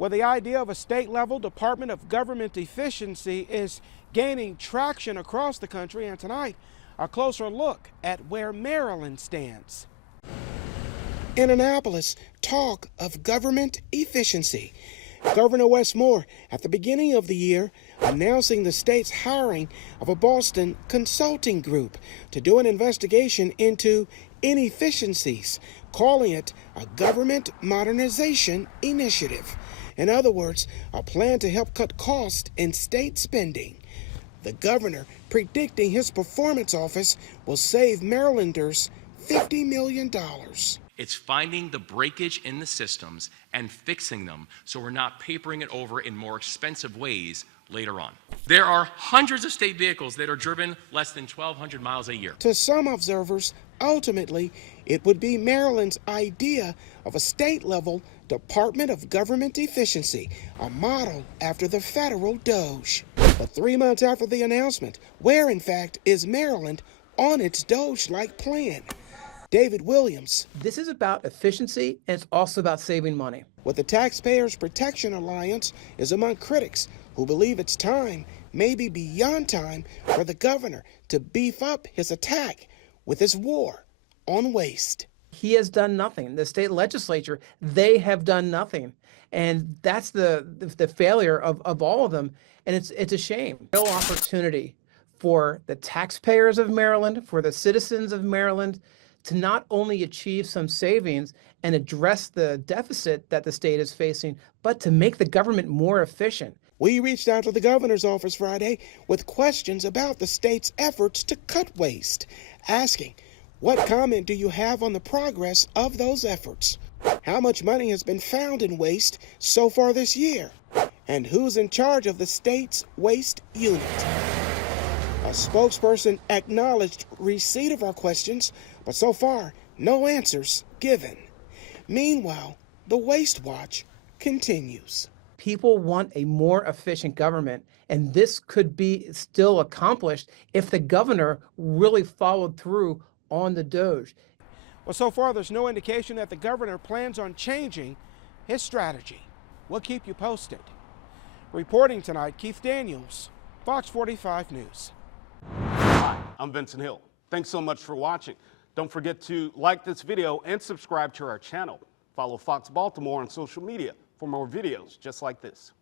Well, the idea of a state-level Department of Government efficiency is gaining traction across the country, and tonight, a closer look at where Maryland stands. In Annapolis, talk of government efficiency. Governor Wes Moore, at the beginning of the year, announcing the state's hiring of a Boston consulting group to do an investigation into inefficiencies, calling it a government modernization initiative. In other words, a plan to help cut costs in state spending. The governor predicting his performance office will save Marylanders $50 million. It's finding the breakage in the systems and fixing them so we're not papering it over in more expensive ways later on. There are hundreds of state vehicles that are driven less than 1,200 miles a year. To some observers, ultimately, it would be Maryland's idea of a state-level Department of Government Efficiency, a model after the federal DOGE. But 3 months after the announcement, where in fact is Maryland on its DOGE-like plan? David Williams. This is about efficiency, and it's also about saving money. With the Taxpayers Protection Alliance is among critics who believe it's time, maybe beyond time, for the governor to beef up his attack with his war on waste. He has done nothing. The state legislature, they have done nothing. And that's the failure of all of them. And it's a shame. No opportunity for the taxpayers of Maryland, for the citizens of Maryland, to not only achieve some savings and address the deficit that the state is facing, but to make the government more efficient. We reached out to the governor's office Friday with questions about the state's efforts to cut waste, asking, what comment do you have on the progress of those efforts? How much money has been found in waste so far this year? And who's in charge of the state's waste unit? A spokesperson acknowledged receipt of our questions, but so far, no answers given. Meanwhile, the Waste Watch continues. People want a more efficient government, and this could be still accomplished if the governor really followed through on the DOGE. Well, so far, there's no indication that the governor plans on changing his strategy. We'll keep you posted. Reporting tonight, Keith Daniels, Fox 45 News. Hi, I'm Vincent Hill. Thanks so much for watching. Don't forget to like this video and subscribe to our channel. Follow Fox Baltimore on social media for more videos just like this.